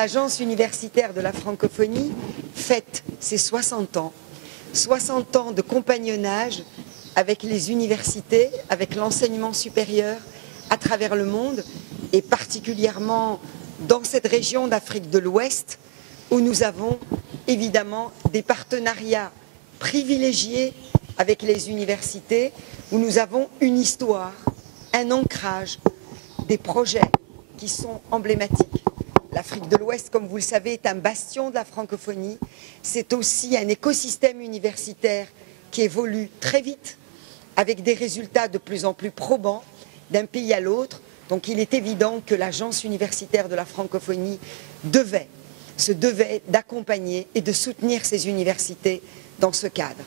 l'Agence universitaire de la francophonie fête ses 60 ans. 60 ans de compagnonnage avec les universités, avec l'enseignement supérieur à travers le monde et particulièrement dans cette région d'Afrique de l'Ouest où nous avons évidemment des partenariats privilégiés avec les universités, où nous avons une histoire, un ancrage, des projets qui sont emblématiques. L'Afrique de l'Ouest, comme vous le savez, est un bastion de la francophonie. C'est aussi un écosystème universitaire qui évolue très vite, avec des résultats de plus en plus probants d'un pays à l'autre. Donc il est évident que l'Agence universitaire de la francophonie se devait d'accompagner et de soutenir ces universités dans ce cadre.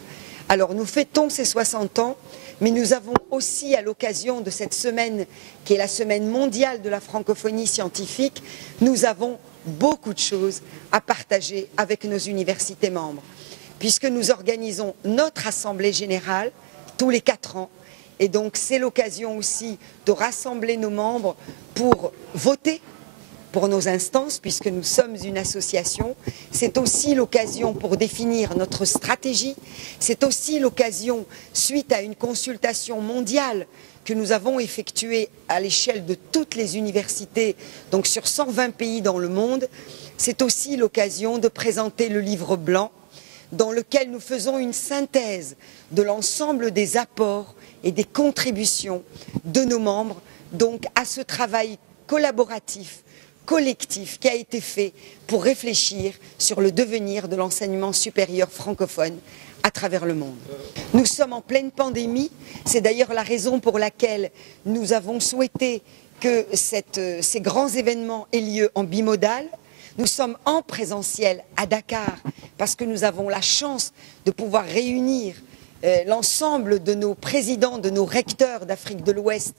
Alors nous fêtons ces 60 ans, mais nous avons aussi, à l'occasion de cette semaine, qui est la semaine mondiale de la francophonie scientifique, nous avons beaucoup de choses à partager avec nos universités membres, puisque nous organisons notre assemblée générale tous les 4 ans. Et donc c'est l'occasion aussi de rassembler nos membres pour voter pour nos instances, puisque nous sommes une association. C'est aussi l'occasion pour définir notre stratégie. C'est aussi l'occasion, suite à une consultation mondiale que nous avons effectuée à l'échelle de toutes les universités, donc sur 120 pays dans le monde, c'est aussi l'occasion de présenter le livre blanc dans lequel nous faisons une synthèse de l'ensemble des apports et des contributions de nos membres donc à ce travail collaboratif, collectif qui a été fait pour réfléchir sur le devenir de l'enseignement supérieur francophone à travers le monde. Nous sommes en pleine pandémie, c'est d'ailleurs la raison pour laquelle nous avons souhaité que ces grands événements aient lieu en bimodal. Nous sommes en présentiel à Dakar parce que nous avons la chance de pouvoir réunir l'ensemble de nos présidents, de nos recteurs d'Afrique de l'Ouest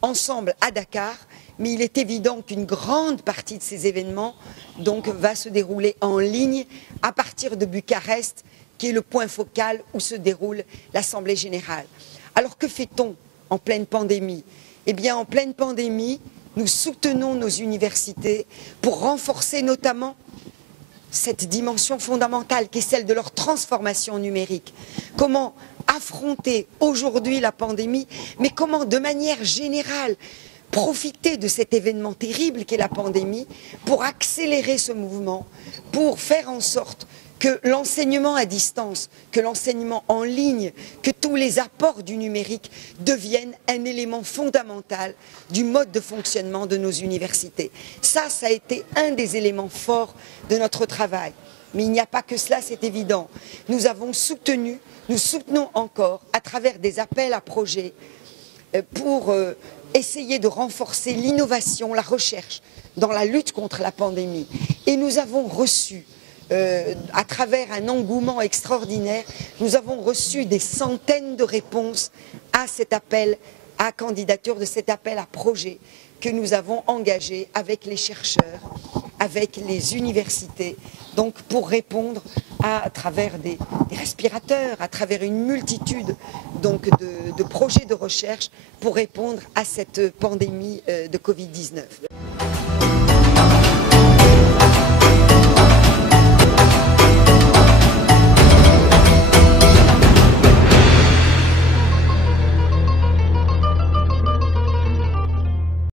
ensemble à Dakar, mais il est évident qu'une grande partie de ces événements donc, va se dérouler en ligne à partir de Bucarest, qui est le point focal où se déroule l'Assemblée générale. Alors que fait-on en pleine pandémie? Eh bien, en pleine pandémie, nous soutenons nos universités pour renforcer notamment cette dimension fondamentale qui est celle de leur transformation numérique. Comment affronter aujourd'hui la pandémie, mais comment de manière générale profiter de cet événement terrible qu'est la pandémie pour accélérer ce mouvement, pour faire en sorte que l'enseignement à distance, que l'enseignement en ligne, que tous les apports du numérique deviennent un élément fondamental du mode de fonctionnement de nos universités. Ça a été un des éléments forts de notre travail. Mais il n'y a pas que cela, c'est évident. Nous avons soutenu, nous soutenons encore, à travers des appels à projets, pour essayer de renforcer l'innovation, la recherche dans la lutte contre la pandémie. Et nous avons reçu, à travers un engouement extraordinaire, nous avons reçu des centaines de réponses à cet appel à candidature, de cet appel à projet que nous avons engagé avec les chercheurs, avec les universités, donc pour répondre à travers des respirateurs, à travers une multitude donc, de projets de recherche pour répondre à cette pandémie de Covid-19.